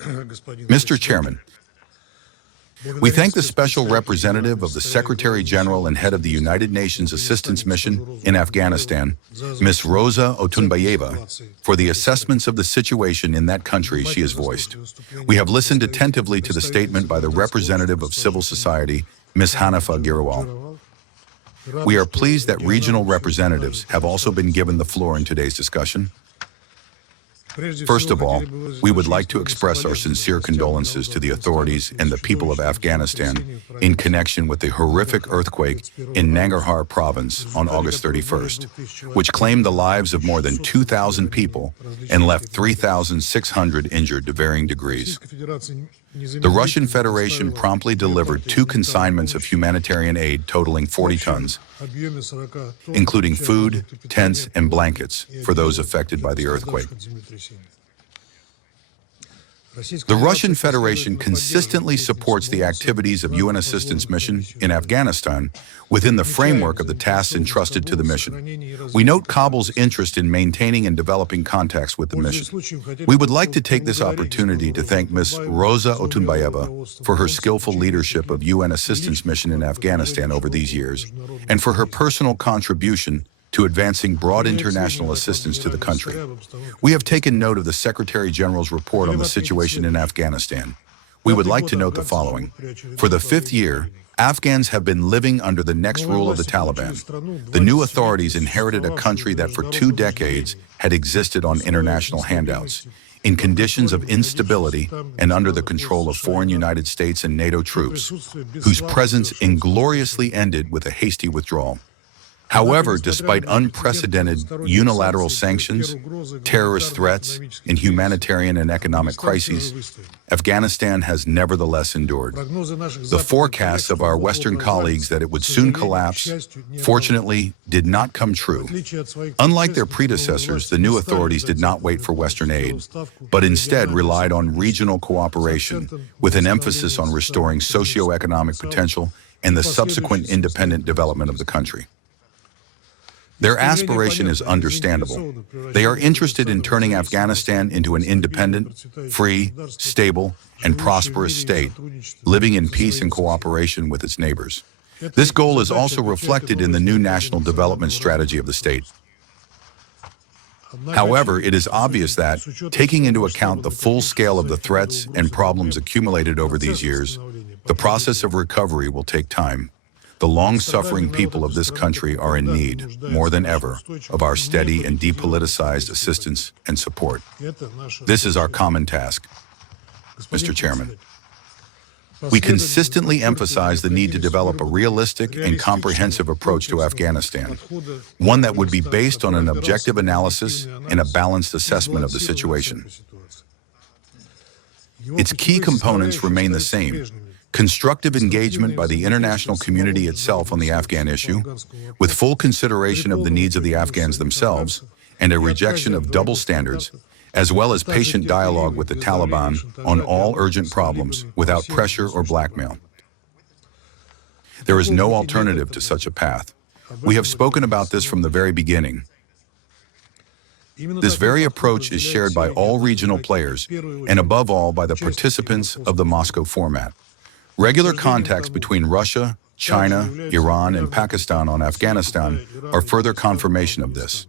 Mr. Chairman, we thank the Special Representative of the Secretary General and Head of the United Nations Assistance Mission in Afghanistan, Ms. Rosa Otunbayeva, for the assessments of the situation in that country she has voiced. We have listened attentively to the statement by the representative of civil society, Ms. Hanifa Girawal. We are pleased that regional representatives have also been given the floor in today's discussion. First of all, we would like to express our sincere condolences to the authorities and the people of Afghanistan in connection with the horrific earthquake in Nangarhar province on August 31st, which claimed the lives of more than 2,000 people and left 3,600 injured to varying degrees. The Russian Federation promptly delivered 2 consignments of humanitarian aid totaling 40 tons, including food, tents, and blankets for those affected by the earthquake. The Russian Federation consistently supports the activities of UN Assistance Mission in Afghanistan within the framework of the tasks entrusted to the mission. We note Kabul's interest in maintaining and developing contacts with the mission. We would like to take this opportunity to thank Ms. Rosa Otunbayeva for her skillful leadership of UN Assistance Mission in Afghanistan over these years, and for her personal contribution to advancing broad international assistance to the country. We have taken note of the Secretary General's report on the situation in Afghanistan. We would like to note the following. For the 5th year, Afghans have been living under the next rule of the Taliban. The new authorities inherited a country that for 2 decades had existed on international handouts, in conditions of instability and under the control of foreign United States and NATO troops, whose presence ingloriously ended with a hasty withdrawal. However, despite unprecedented unilateral sanctions, terrorist threats, and humanitarian and economic crises, Afghanistan has nevertheless endured. The forecasts of our Western colleagues that it would soon collapse, fortunately, did not come true. Unlike their predecessors, the new authorities did not wait for Western aid, but instead relied on regional cooperation, with an emphasis on restoring socio-economic potential and the subsequent independent development of the country. Their aspiration is understandable. They are interested in turning Afghanistan into an independent, free, stable, and prosperous state, living in peace and cooperation with its neighbors. This goal is also reflected in the new national development strategy of the state. However, it is obvious that, taking into account the full scale of the threats and problems accumulated over these years, the process of recovery will take time. The long-suffering people of this country are in need, more than ever, of our steady and depoliticized assistance and support. This is our common task. Mr. Chairman, we consistently emphasize the need to develop a realistic and comprehensive approach to Afghanistan, one that would be based on an objective analysis and a balanced assessment of the situation. Its key components remain the same: constructive engagement by the international community itself on the Afghan issue, with full consideration of the needs of the Afghans themselves, and a rejection of double standards, as well as patient dialogue with the Taliban on all urgent problems without pressure or blackmail. There is no alternative to such a path. We have spoken about this from the very beginning. This very approach is shared by all regional players, and above all by the participants of the Moscow format. Regular contacts between Russia, China, Iran, and Pakistan on Afghanistan are further confirmation of this.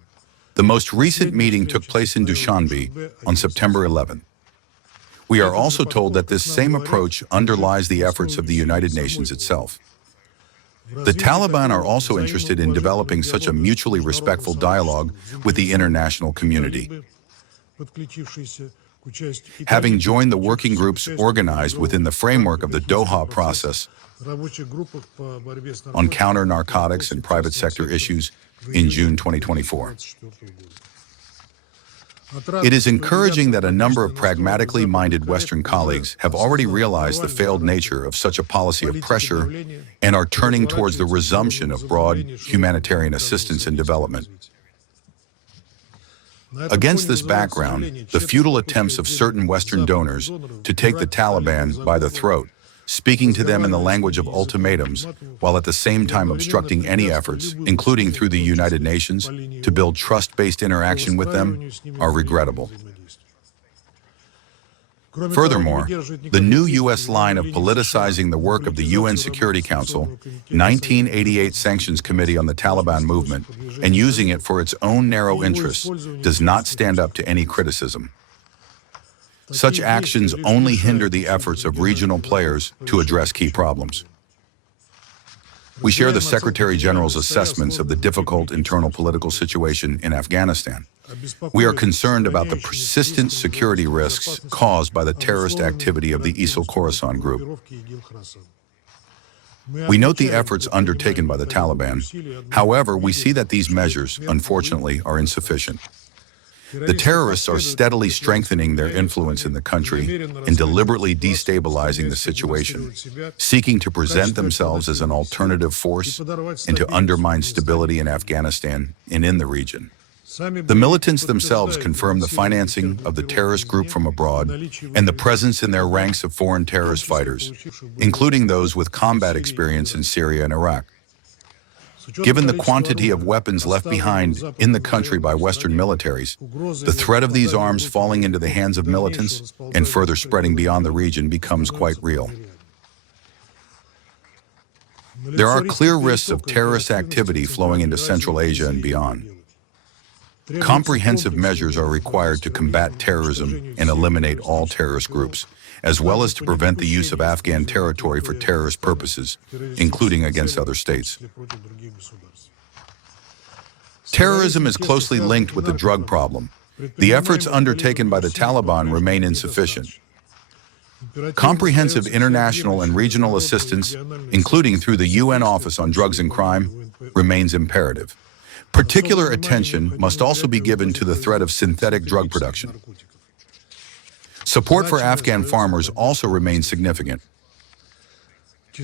The most recent meeting took place in Dushanbe on September 11. We are also told that this same approach underlies the efforts of the United Nations itself. The Taliban are also interested in developing such a mutually respectful dialogue with the international community. Having joined the working groups organized within the framework of the Doha process on counter-narcotics and private sector issues in June 2024. It is encouraging that a number of pragmatically minded Western colleagues have already realized the failed nature of such a policy of pressure and are turning towards the resumption of broad humanitarian assistance and development. Against this background, the futile attempts of certain Western donors to take the Taliban by the throat, speaking to them in the language of ultimatums, while at the same time obstructing any efforts, including through the United Nations, to build trust-based interaction with them, are regrettable. Furthermore, the new U.S. line of politicizing the work of the UN Security Council, 1988 Sanctions Committee on the Taliban movement, and using it for its own narrow interests does not stand up to any criticism. Such actions only hinder the efforts of regional players to address key problems. We share the Secretary General's assessments of the difficult internal political situation in Afghanistan. We are concerned about the persistent security risks caused by the terrorist activity of the ISIL-Khorasan group. We note the efforts undertaken by the Taliban. However, we see that these measures, unfortunately, are insufficient. The terrorists are steadily strengthening their influence in the country and deliberately destabilizing the situation, seeking to present themselves as an alternative force and to undermine stability in Afghanistan and in the region. The militants themselves confirm the financing of the terrorist group from abroad and the presence in their ranks of foreign terrorist fighters, including those with combat experience in Syria and Iraq. Given the quantity of weapons left behind in the country by Western militaries, the threat of these arms falling into the hands of militants and further spreading beyond the region becomes quite real. There are clear risks of terrorist activity flowing into Central Asia and beyond. Comprehensive measures are required to combat terrorism and eliminate all terrorist groups, as well as to prevent the use of Afghan territory for terrorist purposes, including against other states. Terrorism is closely linked with the drug problem. The efforts undertaken by the Taliban remain insufficient. Comprehensive international and regional assistance, including through the UN Office on Drugs and Crime, remains imperative. Particular attention must also be given to the threat of synthetic drug production. Support for Afghan farmers also remains significant.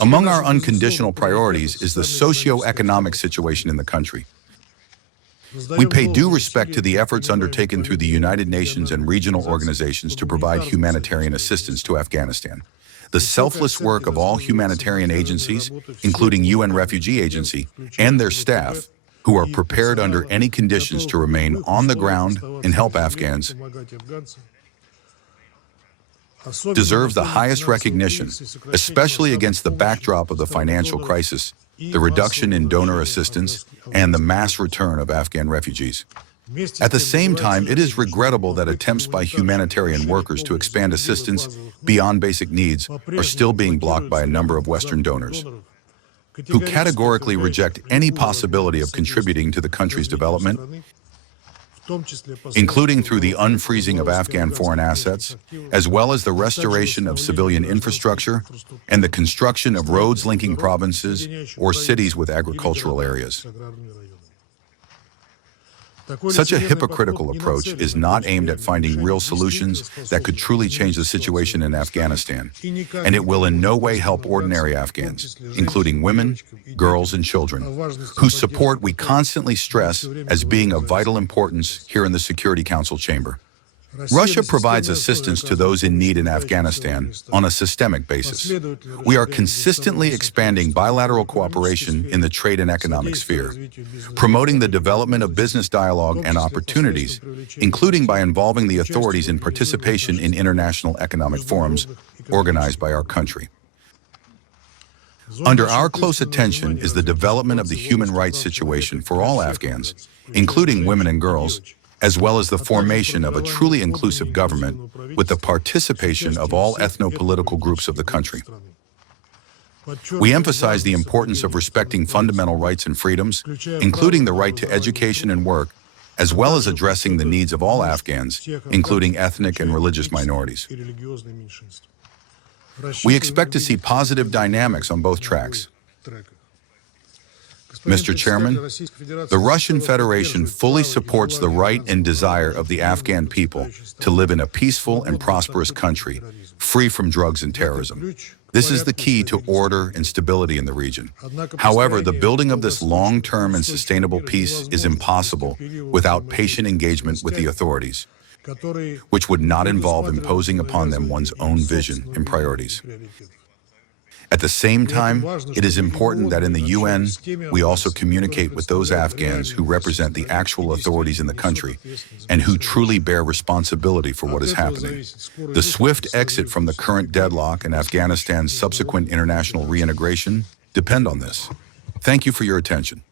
Among our unconditional priorities is the socio-economic situation in the country. We pay due respect to the efforts undertaken through the United Nations and regional organizations to provide humanitarian assistance to Afghanistan. The selfless work of all humanitarian agencies, including UN Refugee Agency, and their staff, who are prepared under any conditions to remain on the ground and help Afghans, deserves the highest recognition, especially against the backdrop of the financial crisis, the reduction in donor assistance, and the mass return of Afghan refugees. At the same time, it is regrettable that attempts by humanitarian workers to expand assistance beyond basic needs are still being blocked by a number of Western donors, who categorically reject any possibility of contributing to the country's development, including through the unfreezing of Afghan foreign assets, as well as the restoration of civilian infrastructure and the construction of roads linking provinces or cities with agricultural areas. Such a hypocritical approach is not aimed at finding real solutions that could truly change the situation in Afghanistan, and it will in no way help ordinary Afghans, including women, girls, and children, whose support we constantly stress as being of vital importance here in the Security Council chamber. Russia provides assistance to those in need in Afghanistan on a systemic basis. We are consistently expanding bilateral cooperation in the trade and economic sphere, promoting the development of business dialogue and opportunities, including by involving the authorities in participation in international economic forums organized by our country. Under our close attention is the development of the human rights situation for all Afghans, including women and girls, as well as the formation of a truly inclusive government with the participation of all ethno-political groups of the country. We emphasize the importance of respecting fundamental rights and freedoms, including the right to education and work, as well as addressing the needs of all Afghans, including ethnic and religious minorities. We expect to see positive dynamics on both tracks. Mr. Chairman, the Russian Federation fully supports the right and desire of the Afghan people to live in a peaceful and prosperous country, free from drugs and terrorism. This is the key to order and stability in the region. However, the building of this long-term and sustainable peace is impossible without patient engagement with the authorities, which would not involve imposing upon them one's own vision and priorities. At the same time, it is important that in the UN, we also communicate with those Afghans who represent the actual authorities in the country and who truly bear responsibility for what is happening. The swift exit from the current deadlock and Afghanistan's subsequent international reintegration depend on this. Thank you for your attention.